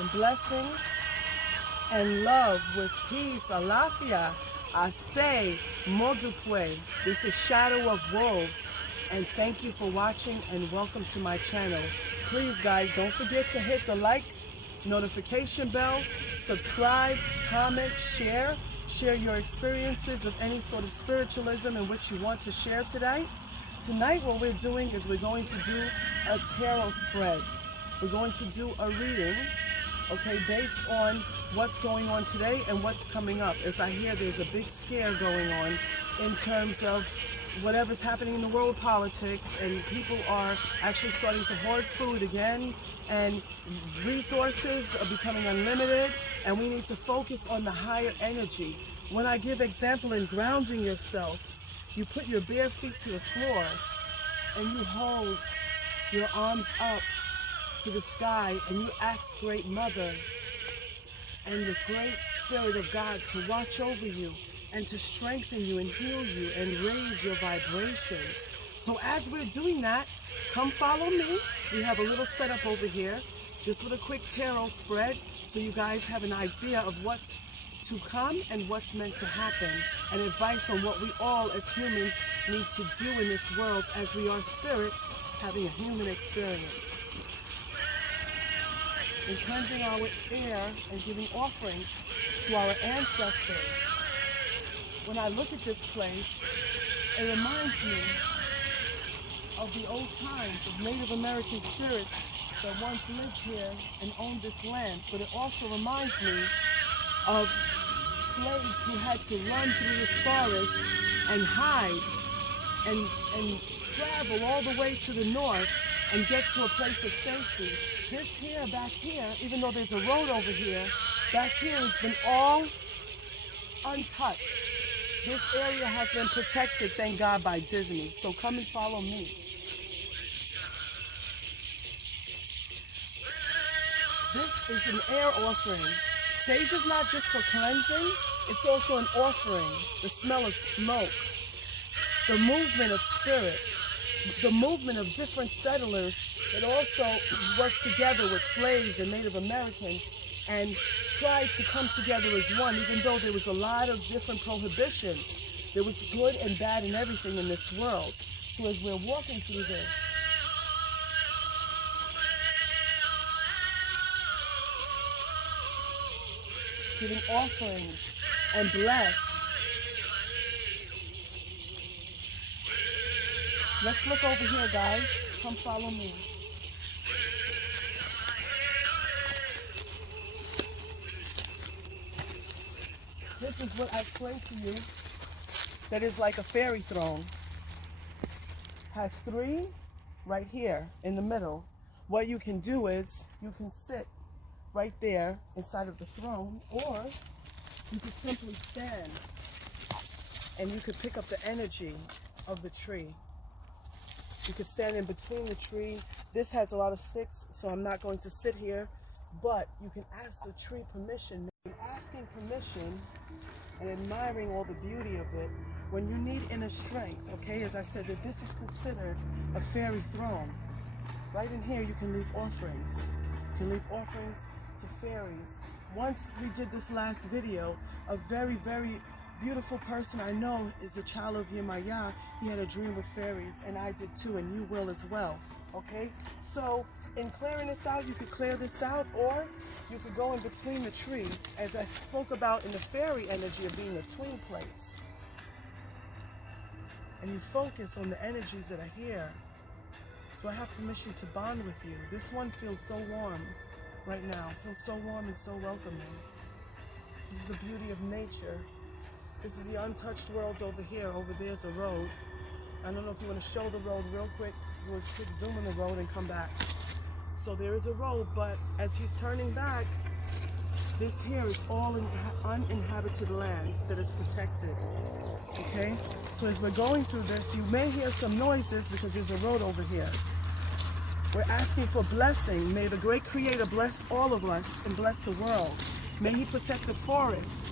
and blessings and love with peace. Alafia, I say, Modupwe. This is Shadow of Wolves. And thank you for watching and welcome to my channel. Please guys, don't forget to hit the like, notification bell, subscribe, comment, share your experiences of any sort of spiritualism in which you want to share today. Tonight what we're doing is we're going to do a tarot spread. We're going to do a reading, okay, based on what's going on today and what's coming up. As I hear there's a big scare going on in terms of whatever's happening in the world of politics, and people are actually starting to hoard food again, and resources are becoming unlimited, and we need to focus on the higher energy. When I give example in grounding yourself, you put your bare feet to the floor and you hold your arms up to the sky and you ask Great Mother and the Great Spirit of God to watch over you and to strengthen you and heal you and raise your vibration. So as we're doing that, come follow me. We have a little setup over here just with a quick tarot spread so you guys have an idea of what's to come and what's meant to happen, and advice on what we all as humans need to do in this world as we are spirits having a human experience. In cleansing our air and giving offerings to our ancestors. When I look at this place, it reminds me of the old times of Native American spirits that once lived here and owned this land, but it also reminds me of slaves who had to run through this forest and hide and travel all the way to the north and get to a place of safety. This here, back here, even though there's a road over here, back here has been all untouched. This area has been protected, thank God, by Disney. So come and follow me. This is an air offering. Sage is not just for cleansing, it's also an offering. The smell of smoke, the movement of spirit, the movement of different settlers that also worked together with slaves and Native Americans and tried to come together as one, even though there was a lot of different prohibitions. There was good and bad and everything in this world. So as we're walking through this, giving offerings and bless. Let's look over here, guys. Come follow me. This is what I explained to you that is like a fairy throne. Has three right here in the middle. What you can do is you can sit right there inside of the throne, or you could simply stand and you could pick up the energy of the tree. You could stand in between the tree. This has a lot of sticks, so I'm not going to sit here, but you can ask the tree permission. Asking permission and admiring all the beauty of it when you need inner strength, okay? As I said, that this is considered a fairy throne. Right in here you can leave offerings. You can leave offerings to fairies. Once we did this last video, a very, very beautiful person I know is a child of Yemaya. He had a dream of fairies, and I did too, and you will as well, okay? So in clearing this out, you could clear this out, or you could go in between the tree, as I spoke about in the fairy energy of being a twin place. And you focus on the energies that are here. So I have permission to bond with you. This one feels so warm right now. It feels so warm and so welcoming. This is the beauty of nature. This is the untouched worlds over here. Over there's a road. I don't know if you want to show the road real quick. Do a quick zoom on the road and come back. So there is a road, but as he's turning back, this here is all uninhabited land that is protected. Okay? So as we're going through this, you may hear some noises because there's a road over here. We're asking for blessing. May the great Creator bless all of us and bless the world. May He protect the forests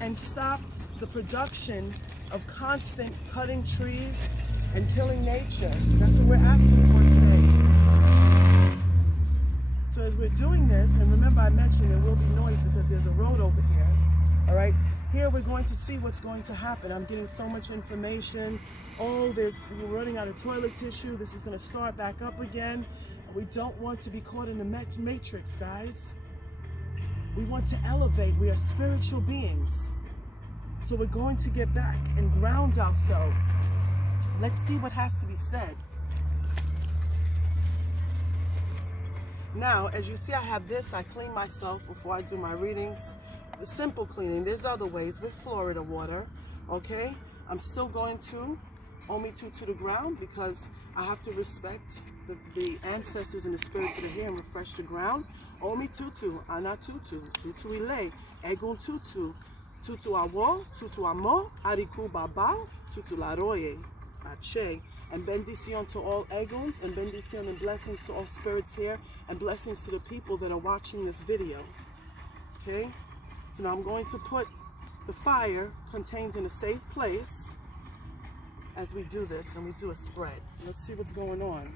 and stop the production of constant cutting trees and killing nature. That's what we're asking for today. So as we're doing this, and remember I mentioned there will be noise because there's a road over here. All right, here we're going to see what's going to happen. I'm getting so much information. Oh, we're running out of toilet tissue. This is going to start back up again. We don't want to be caught in the matrix, guys. We want to elevate. We are spiritual beings. So we're going to get back and ground ourselves. Let's see what has to be said. Now, as you see, I have this. I clean myself before I do my readings. The simple cleaning. There's other ways with Florida water. Okay? I'm still going to Omi Tutu the ground because I have to respect the ancestors and the spirits that are here and refresh the ground. Omi Tutu, Ana Tutu, Tutu Ile, Egun Tutu, Tutu Awo, Tutu Amo, Ariku Baba, Tutu Laroye, Ache. And bendición to all Eguns, and bendición and blessings to all spirits here, and blessings to the people that are watching this video. Okay? So now I'm going to put the fire contained in a safe place as we do this, and we do a spread. Let's see what's going on.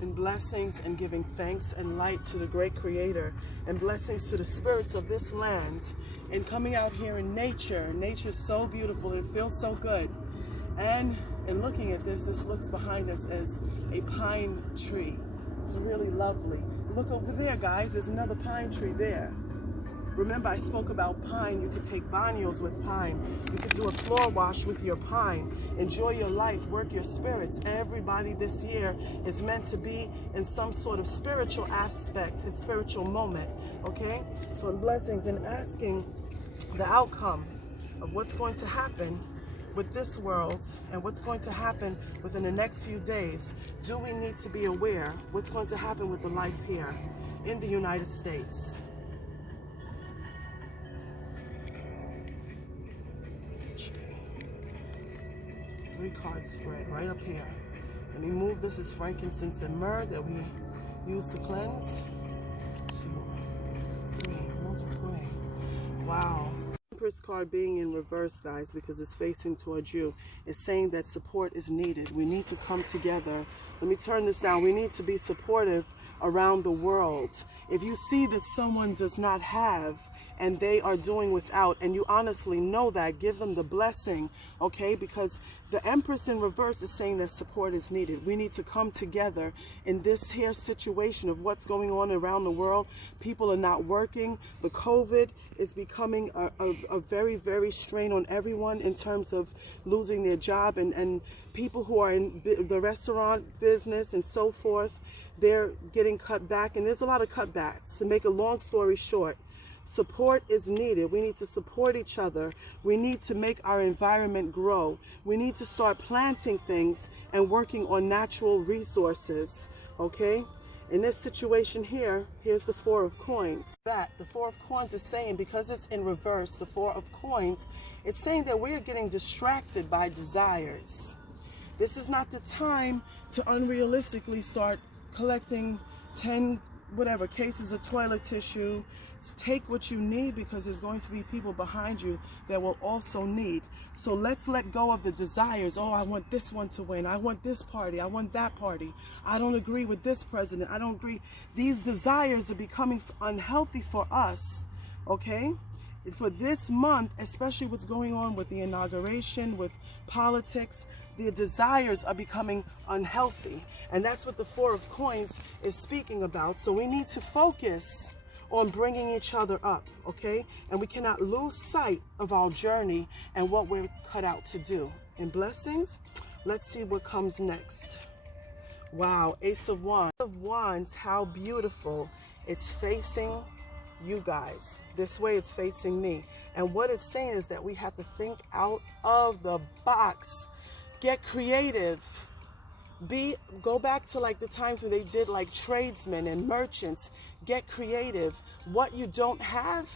And blessings and giving thanks and light to the great creator, and blessings to the spirits of this land, and coming out here in nature. Nature's so beautiful, it feels so good. And looking at this looks behind us as a pine tree. It's really lovely. Look over there, guys, there's another pine tree there. Remember, I spoke about pine. You could take baños with pine. You could do a floor wash with your pine. Enjoy your life, work your spirits. Everybody this year is meant to be in some sort of spiritual aspect, a spiritual moment, okay? So in blessings and asking the outcome of what's going to happen with this world and what's going to happen within the next few days. Do we need to be aware what's going to happen with the life here in the United States? Three-card spread right up here. Let me move this as frankincense and myrrh that we use to cleanse. 2, 3, multiply. Wow. Empress card being in reverse, guys, because it's facing towards you. It's saying that support is needed. We need to come together. Let me turn this down. We need to be supportive around the world. If you see that someone does not have and they are doing without, and you honestly know that, give them the blessing, okay? Because the Empress in reverse is saying that support is needed. We need to come together in this here situation of what's going on around the world. People are not working. The COVID is becoming a very, very strain on everyone in terms of losing their job, and people who are in the restaurant business and so forth, they're getting cut back, and there's a lot of cutbacks. To make a long story short, support is needed. We need to support each other. We need to make our environment grow. We need to start planting things and working on natural resources, okay? In this situation here, here's the Four of Coins. The Four of Coins is saying, because it's in reverse, the Four of Coins, it's saying that we're getting distracted by desires. This is not the time to unrealistically start collecting 10 whatever cases of toilet tissue. Take what you need, because there's going to be people behind you that will also need. So let's let go of the desires. Oh, I want this one to win. I want this party. I want that party. I don't agree with this president. I don't agree. These desires are becoming unhealthy for us, okay? For this month, especially what's going on with the inauguration, with politics, the desires are becoming unhealthy. And that's what the Four of Coins is speaking about. So we need to focus on bringing each other up, okay? And we cannot lose sight of our journey and what we're cut out to do. In blessings, let's see what comes next. Wow, Ace of Wands. Ace of Wands, how beautiful. It's facing you guys. This way it's facing me. And what it's saying is that we have to think out of the box. Get creative. Go back to like the times when they did like tradesmen and merchants. Get creative. What you don't have,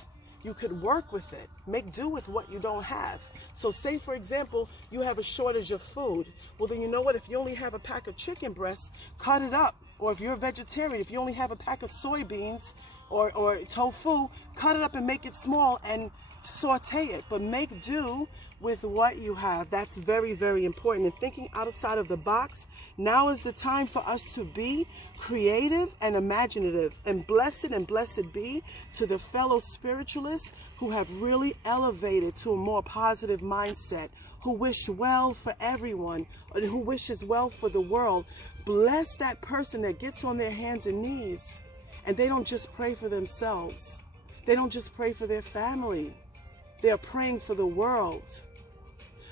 you could work with it. Make do with what you don't have. So say, for example, you have a shortage of food. Well, then you know what? If you only have a pack of chicken breasts, cut it up. Or if you're a vegetarian, if you only have a pack of soybeans or tofu, cut it up and make it small and saute it, but make do with what you have. That's very, very important. And thinking outside of the box, now is the time for us to be creative and imaginative. And blessed be to the fellow spiritualists who have really elevated to a more positive mindset, who wish well for everyone, and who wishes well for the world. Bless that person that gets on their hands and knees, and they don't just pray for themselves. They don't just pray for their family. They are praying for the world.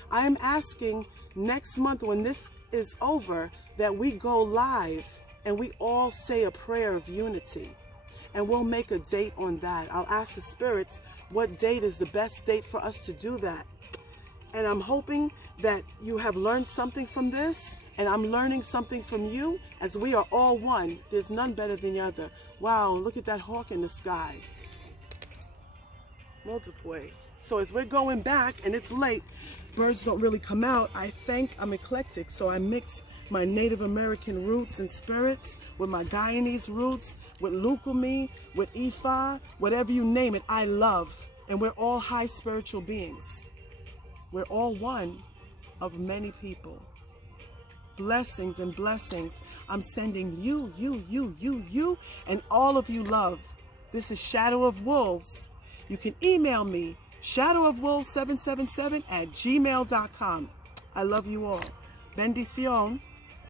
I am asking next month, when this is over, that we go live and we all say a prayer of unity. And we'll make a date on that. I'll ask the spirits what date is the best date for us to do that. And I'm hoping that you have learned something from this, and I'm learning something from you, as we are all one. There's none better than the other. Wow, look at that hawk in the sky. Multiple. So as we're going back, and it's late, birds don't really come out, I'm eclectic, so I mix my Native American roots and spirits with my Guyanese roots, with Lukumi, with Ifa, whatever you name it, I love. And we're all high spiritual beings. We're all one of many people. Blessings and blessings. I'm sending you, and all of you love. This is Shadow of Wolves. You can email me, shadowofwolves777@gmail.com. I love you all. Bendición.